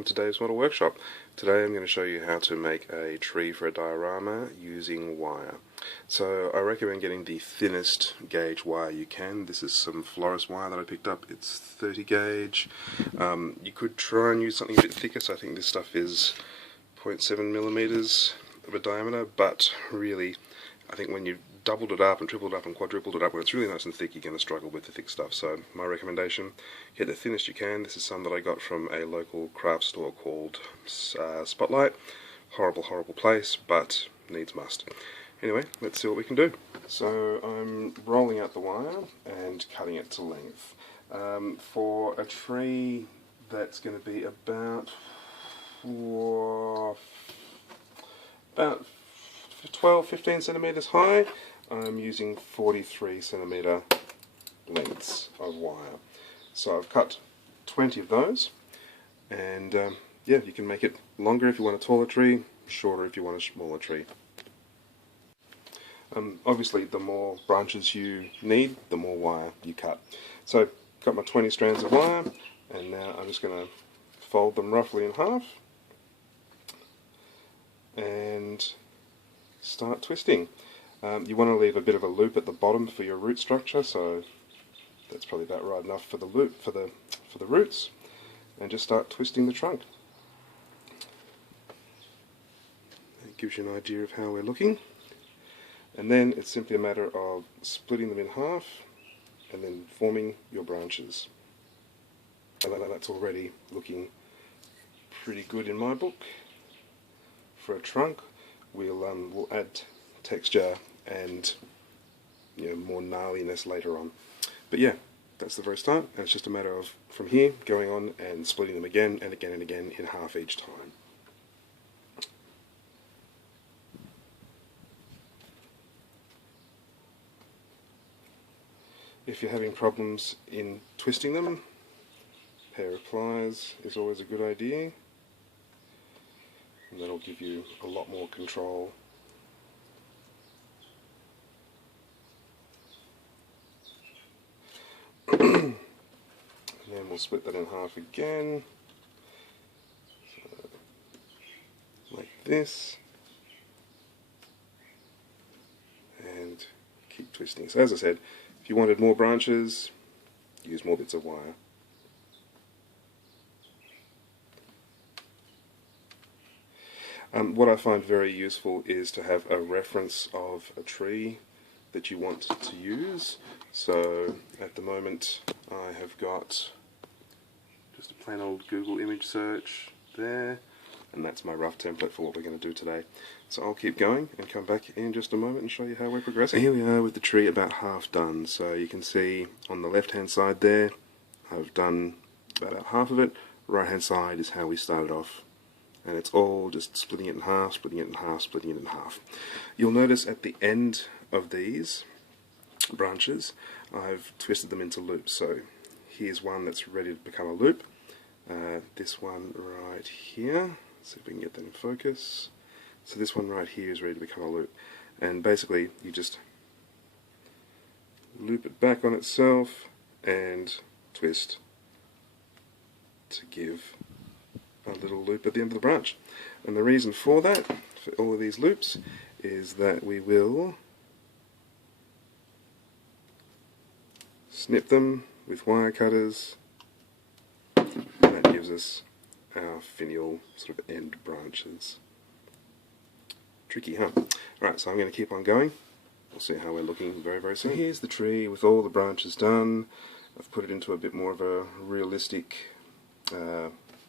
welcome to Dave's Model Workshop. Today I'm going to show you how to make a tree for a diorama using wire. So I recommend getting the thinnest gauge wire you can. This is some florist wire that I picked up. It's 30 gauge. You could try and use something a bit thicker, so I think this stuff is 0.7 millimeters of a diameter, but really I think when you've doubled it up and tripled it up and quadrupled it up, when it's really nice and thick, you're going to struggle with the thick stuff. So my recommendation, get the thinnest you can. This is some that I got from a local craft store called Spotlight. Horrible place, but needs must. Anyway, let's see what we can do. So I'm rolling out the wire and cutting it to length. For a tree that's going to be about 12-15 centimeters high, I'm using 43 centimeter lengths of wire. So I've cut 20 of those, and yeah, you can make it longer if you want a taller tree, shorter if you want a smaller tree. Obviously the more branches you need, the more wire you cut. So I've got my 20 strands of wire, and now I'm just going to fold them roughly in half and start twisting. You want to leave a bit of a loop at the bottom for your root structure, so that's probably about right enough for the loop for the roots, and just start twisting the trunk. That gives you an idea of how we're looking, and then it's simply a matter of splitting them in half and then forming your branches. And that's already looking pretty good in my book. For a trunk, we'll add texture and more gnarliness later on. But yeah, that's the very start, and it's just a matter of from here going on and splitting them again and again and again in half each time. If you're having problems in twisting them, a pair of pliers is always a good idea, and that'll give you a lot more control. And then we'll split that in half again, so, like this, and keep twisting. So as I said, if you wanted more branches, use more bits of wire. What I find very useful is to have a reference of a tree that you want to use. So at the moment I have got just a plain old Google image search there, and that's my rough template for what we're going to do today. So I'll keep going and come back in just a moment and show you how we're progressing. Here we are with the tree about half done. So you can see on the left hand side there I've done about half of it. Right hand side is how we started off, and it's all just splitting it in half, splitting it in half, splitting it in half. You'll notice at the end of these branches I've twisted them into loops. So here's one that's ready to become a loop. This one right here, see if we can get that in focus. So this one right here is ready to become a loop, and basically you just loop it back on itself and twist to give a little loop at the end of the branch. And the reason for that, for all of these loops, is that we will snip them with wire cutters, and that gives us our finial sort of end branches. Tricky, huh? Alright, so I'm going to keep on going. We'll see how we're looking very, very soon. So here's the tree with all the branches done. I've put it into a bit more of a realistic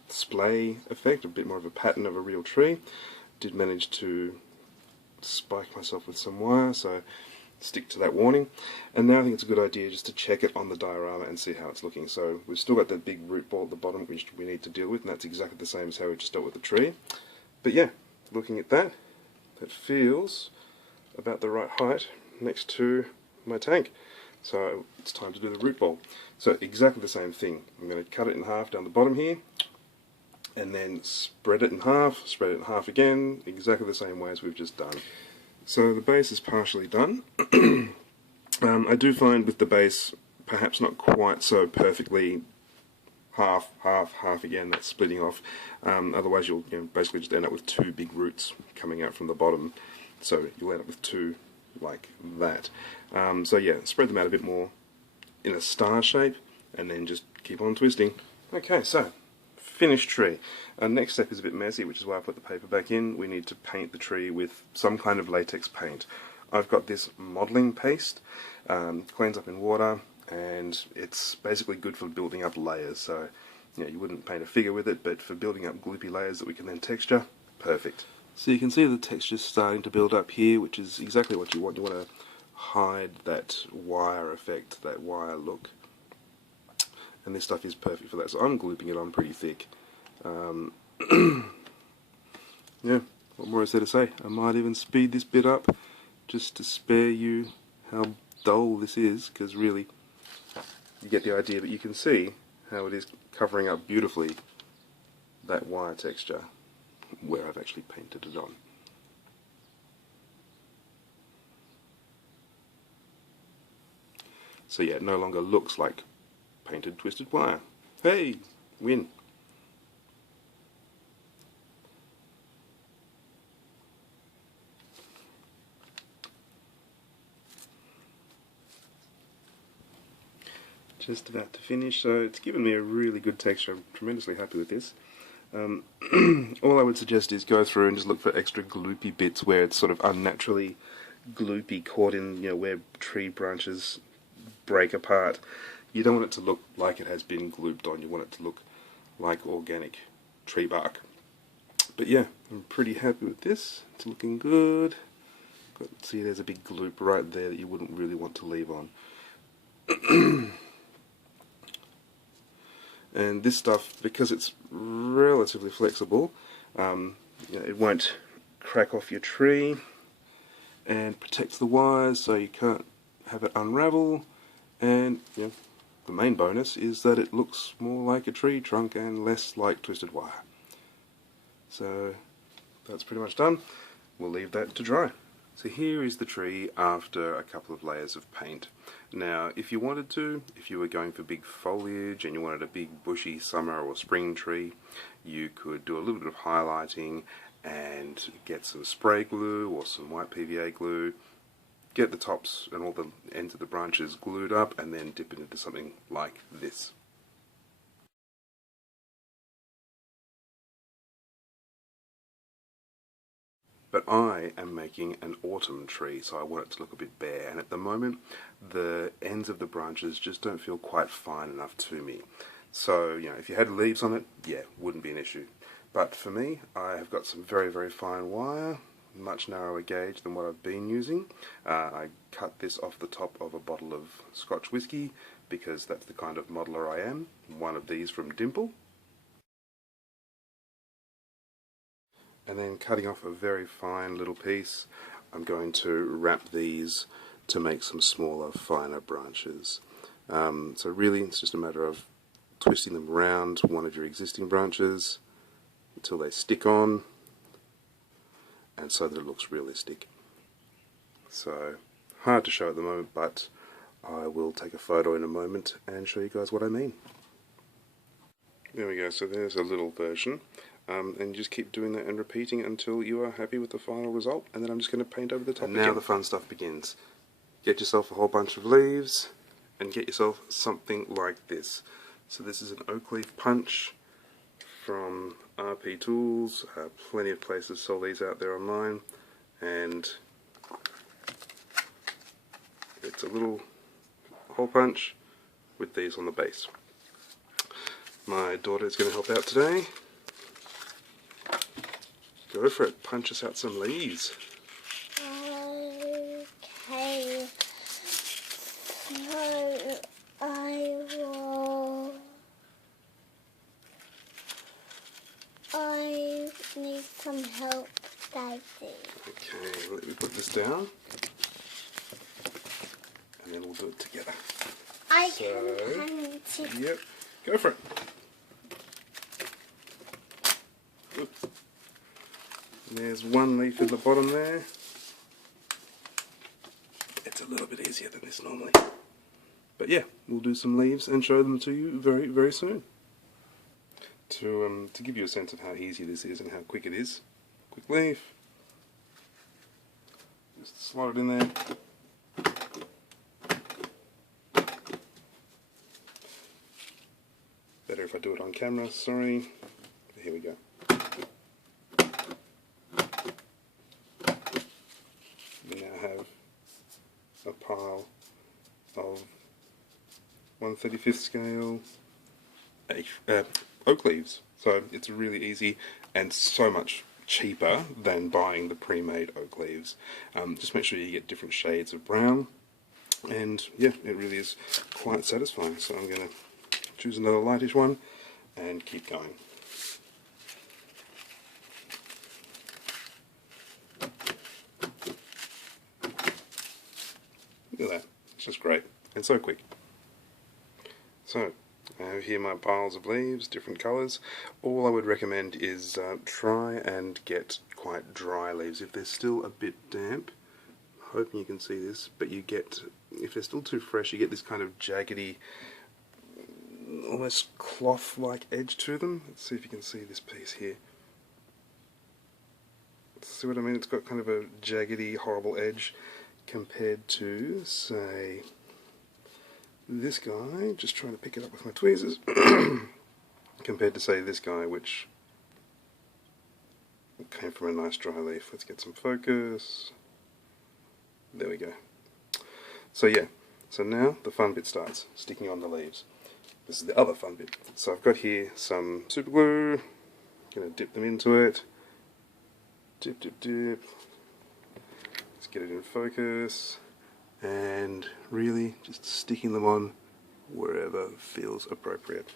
splay effect, a bit more of a pattern of a real tree. Did manage to spike myself with some wire, so stick to that warning. And now I think it's a good idea just to check it on the diorama and see how it's looking. So we've still got that big root ball at the bottom which we need to deal with, and that's exactly the same as how we just dealt with the tree. But yeah, looking at that, that feels about the right height next to my tank. So it's time to do the root ball. So exactly the same thing. I'm going to cut it in half down the bottom here, and then spread it in half again, exactly the same way as we've just done. So the base is partially done. I do find with the base perhaps not quite so perfectly half, half, half again, that's splitting off. Otherwise you'll basically just end up with two big roots coming out from the bottom. So you'll end up with two like that. So yeah, spread them out a bit more in a star shape, and then just keep on twisting. Okay, so finished tree. Our next step is a bit messy, which is why I put the paper back in. We need to paint the tree with some kind of latex paint. I've got this modelling paste, cleans up in water, and it's basically good for building up layers. So you wouldn't paint a figure with it, but for building up gloopy layers that we can then texture, perfect. So you can see the texture's starting to build up here, which is exactly what you want. You want to hide that wire effect, that wire look. And this stuff is perfect for that. So I'm glooping it on pretty thick. Yeah, what more is there to say? I might even speed this bit up just to spare you how dull this is, because really you get the idea, but you can see how it is covering up beautifully that wire texture where I've actually painted it on. So yeah, it no longer looks like painted twisted wire. Hey, win. Just about to finish, so it's given me a really good texture. I'm tremendously happy with this. All I would suggest is go through and just look for extra gloopy bits where it's sort of unnaturally gloopy, caught in, where tree branches break apart. You don't want it to look like it has been glooped on, you want it to look like organic tree bark. But yeah, I'm pretty happy with this. It's looking good. See, there's a big gloop right there that you wouldn't really want to leave on. And this stuff, because it's relatively flexible, it won't crack off your tree and protects the wires so you can't have it unravel. And the main bonus is that it looks more like a tree trunk and less like twisted wire. So that's pretty much done. We'll leave that to dry. So here is the tree after a couple of layers of paint. Now, if you wanted to, if you were going for big foliage and you wanted a big bushy summer or spring tree, you could do a little bit of highlighting and get some spray glue or some white PVA glue, get the tops and all the ends of the branches glued up, and then dip it into something like this. But I am making an autumn tree, so I want it to look a bit bare, and at the moment the ends of the branches just don't feel quite fine enough to me. So, if you had leaves on it, yeah, wouldn't be an issue. But for me, I have got some very, very fine wire, much narrower gauge than what I've been using. I cut this off the top of a bottle of Scotch whiskey, because that's the kind of modeller I am. One of these from Dimple. And then cutting off a very fine little piece, I'm going to wrap these to make some smaller, finer branches. So really it's just a matter of twisting them around one of your existing branches until they stick on, and so that it looks realistic. So hard to show at the moment, but I will take a photo in a moment and show you guys what I mean. There we go, so there's a little version. And just keep doing that and repeating it until you are happy with the final result, and then I'm just going to paint over the top. And now the fun stuff begins. Get yourself a whole bunch of leaves and get yourself something like this. So this is an oak leaf punch from RP Tools. Plenty of places sell these out there online, and it's a little hole punch with these on the base. My daughter is going to help out today. Go for it, punch us out some leaves. Okay, so I need some help, Daddy. Okay, let me put this down, and then we'll do it together. I can paint it. Yep, go for it. Oops. There's one leaf in the bottom there. It's a little bit easier than this normally. But yeah, we'll do some leaves and show them to you very, very soon. to give you a sense of how easy this is and how quick it is. Quick leaf. Just slide it in there. Better if I do it on camera, sorry. Here we go. We now have a pile of 1/35th scale oak leaves. So it's really easy and so much cheaper than buying the pre-made oak leaves. Just make sure you get different shades of brown, and yeah, it really is quite satisfying. So I'm going to choose another lightish one and keep going. Look at that, it's just great and so quick. So I have here my piles of leaves, different colours. All I would recommend is try and get quite dry leaves. If they're still a bit damp, I'm hoping you can see this, but you get, if they're still too fresh, you get this kind of jaggedy, almost cloth-like edge to them. Let's see if you can see this piece here. See what I mean? It's got kind of a jaggedy, horrible edge compared to, say, this guy, just trying to pick it up with my tweezers, compared to, say, this guy, which came from a nice dry leaf. Let's get some focus. There we go. So yeah, so now the fun bit starts, sticking on the leaves. This is the other fun bit. So I've got here some super glue, going to dip them into it. Dip, dip, dip. Let's get it in focus. And really just sticking them on wherever feels appropriate.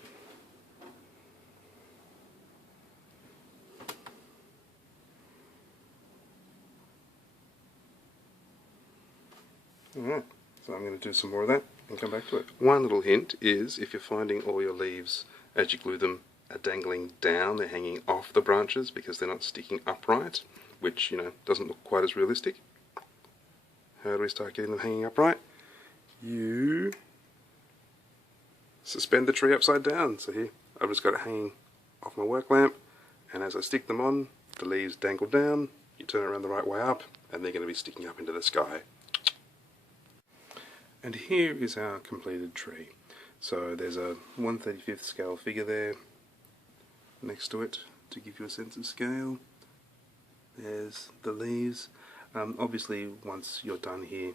Alright, so I'm going to do some more of that and come back to it. One little hint is if you're finding all your leaves as you glue them are dangling down, they're hanging off the branches because they're not sticking upright, which, you know, doesn't look quite as realistic. How do we start getting them hanging upright? You suspend the tree upside down. So here, I've just got it hanging off my work lamp, and as I stick them on, the leaves dangle down, you turn it around the right way up, and they're going to be sticking up into the sky. And here is our completed tree. So there's a 1/35th scale figure there next to it to give you a sense of scale. There's the leaves. Obviously, once you're done here,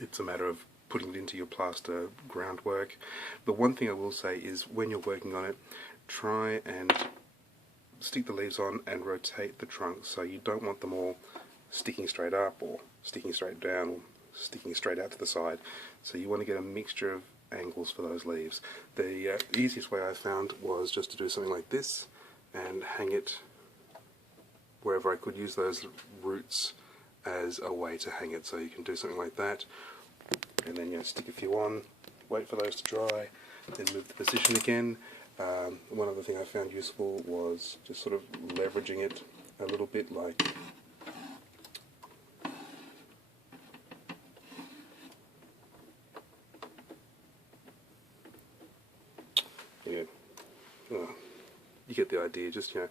it's a matter of putting it into your plaster groundwork. But one thing I will say is when you're working on it, try and stick the leaves on and rotate the trunk, so you don't want them all sticking straight up or sticking straight down or sticking straight out to the side. So you want to get a mixture of angles for those leaves. The easiest way I found was just to do something like this and hang it wherever I could, use those roots as a way to hang it. So you can do something like that, and then, you know, stick a few on, wait for those to dry, then move the position again. One other thing I found useful was just sort of leveraging it a little bit, like yeah, you get the idea. Just, you know,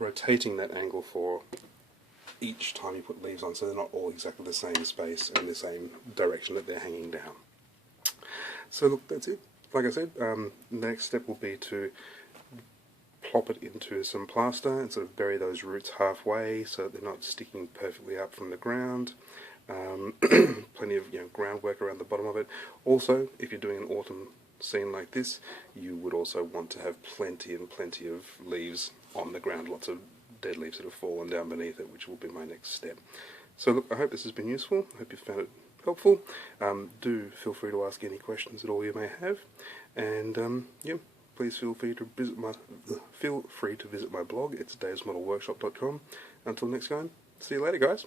rotating that angle for each time you put leaves on, so they're not all exactly the same space and the same direction that they're hanging down. So look, that's it. Like I said, the next step will be to plop it into some plaster and sort of bury those roots halfway so that they're not sticking perfectly up from the ground. Plenty of, you know, groundwork around the bottom of it. Also, if you're doing an autumn scene like this, you would also want to have plenty and plenty of leaves on the ground, lots of dead leaves that have fallen down beneath it, which will be my next step. So look, I hope this has been useful. I hope you found it helpful. Do feel free to ask any questions at all you may have, and yeah, please feel free to visit my blog. It's davesmodelworkshop.com. Until next time, see you later, guys.